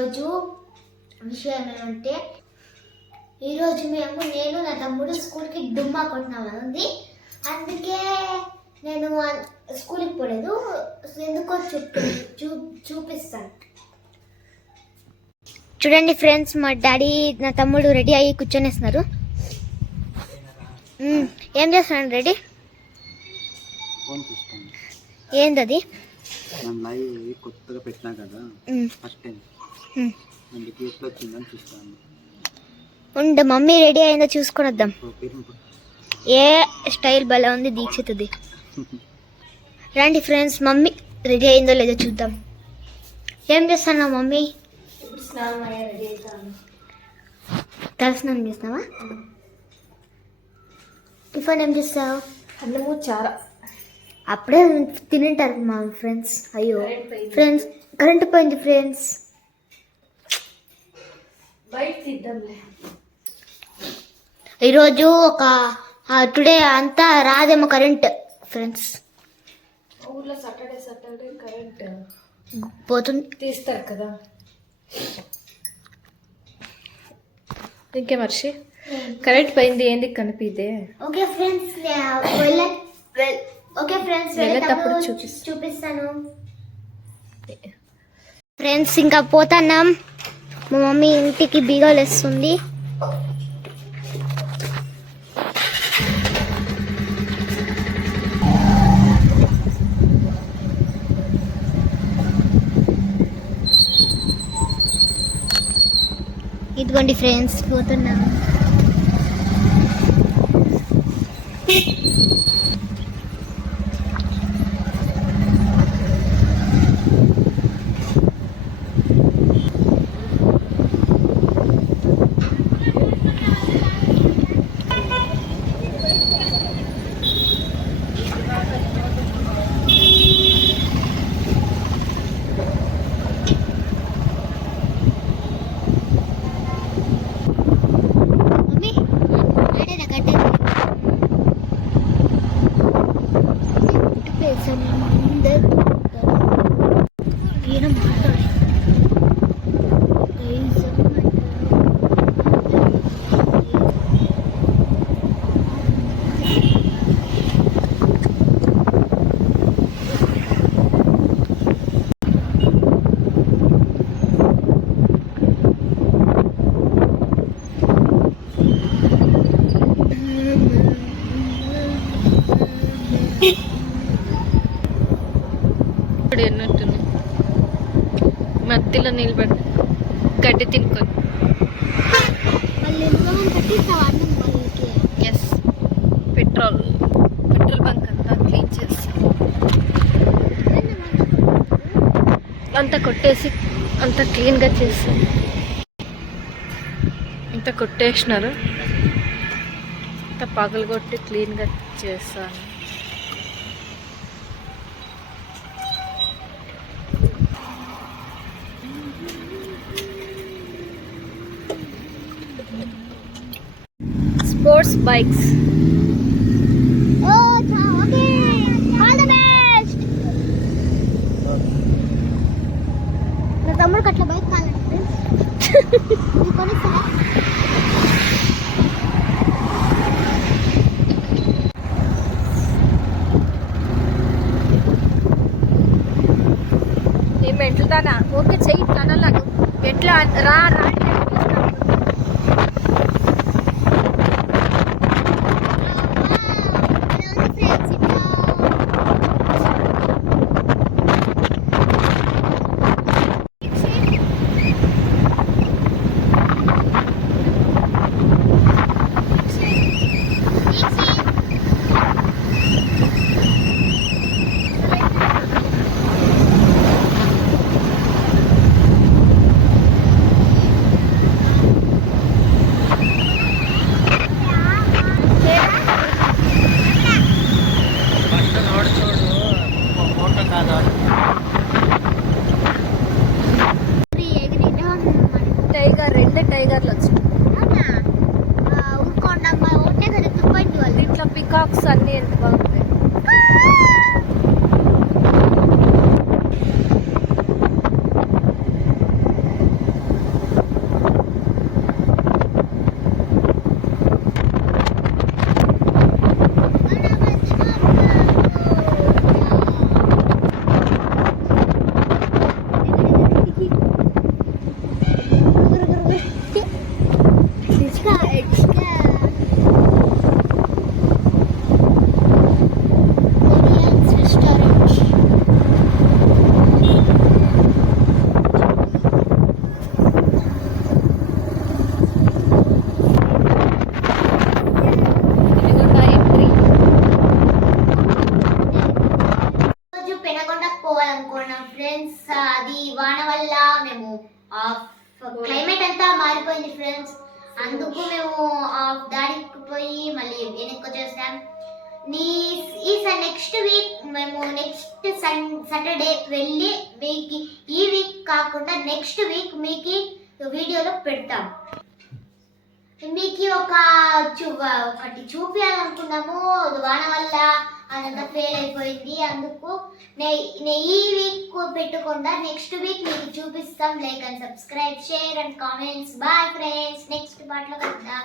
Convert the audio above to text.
ఈరోజు విషయం ఏమంటే ఈరోజు నేను నా తమ్ముడు స్కూల్కి డుమ్మా కొట్టినామని ఉంది. అందుకే నేను స్కూల్కి పోలేదు. ఎందుకో చూపిస్తాను. చూడండి ఫ్రెండ్స్, మా డాడీ నా తమ్ముడు రెడీ అయ్యి కూర్చొనేస్తున్నారు. ఏం చేస్తున్నాడు రెడీ? ఏందది? కొత్తగా పెట్టినా కదా ఫస్ట్ టైం, అందుకే ఎట్లా వచ్చిందని చూస్తాను. ఉండు, మమ్మీ రెడీ అయిందో చూసుకొని వద్దాం. ఏ స్టైల్ భలే ఉంది దీక్షితుది. రండి ఫ్రెండ్స్, మమ్మీ రెడీ అయిందో లేదో చూద్దాం. ఏం చేస్తున్నావు మమ్మీ? తలస్నానం చేస్తున్నావా? టిఫిన్ ఏం చేస్తావు? అన్నము చారా. అప్పుడే తింటారు మా ఫ్రెండ్స్. అయ్యో ఫ్రెండ్స్, కరెంట్ పోయింది ఫ్రెండ్స్. బయట తిద్దాంలే. ఈరోజు టుడే అంతా రాదేమో కరెంట్ ఫ్రెండ్స్. ఊర్లో సాటర్డే కరెంట్ పోతుంది, తీస్తారు కదా. ఇంకే మర్చి కరెంట్ పోయింది, ఏంది కనిపిదే. ఓకే ఫ్రెండ్స్, వెళ్ళేటప్పుడు చూపిస్తాను ఫ్రెండ్స్. ఇంకా పోతున్నాం. మా మమ్మీ ఇంటికి బీగాలు వేస్తుంది. ఇదిగోండి ఫ్రెండ్స్, పోతున్నాం. ఎన్నట్టుంది మధ్యలో నిలబడి గడ్డి తినుకొని. ఎస్, పెట్రోల్ బంక్ అంతా క్లీన్ చేస్తారు. అంతా కొట్టేసి అంతా క్లీన్గా చేస్తారు. అంతా కొట్టేసినారు, అంతా పగలు కొట్టి క్లీన్గా చేస్తాను. Sports bikes. నా తమ్ముడికి అట్లా బైక్ కావాలంటే ఏం ఎట్లుదానా? ఓకే చెయ్యి తనలాడు ఎట్లా రా రా. టైగర్, రెండు టైగర్లు వచ్చాయి. దీంట్లో పికాక్స్ అన్ని ఎంత బాగుంటాయి. క్లైమేట్ అంతా మారిపోయింది ఫ్రెండ్స్, అందుకు మేము దానికి పోయి మళ్ళీ వెనక్కి వచ్చేసాం. ఈ నెక్స్ట్ వీక్ మేము నెక్స్ట్ సాటర్డే వెళ్ళి మీకు ఈ వీక్ కాకుండా నెక్స్ట్ వీక్ మీకు వీడియోలో పెడతాం. మీకు ఒకటి చూపించాలనుకున్నాము, వాన వల్ల అదంతా ఫెయిల్ అయిపోయింది, అందుకు ఈ వీక్ పెట్టకుండా నెక్స్ట్ వీక్ మీకు చూపిస్తాం. Like and subscribe, share and comments. Bye friends, next పార్ట్లో కలుద్దాం.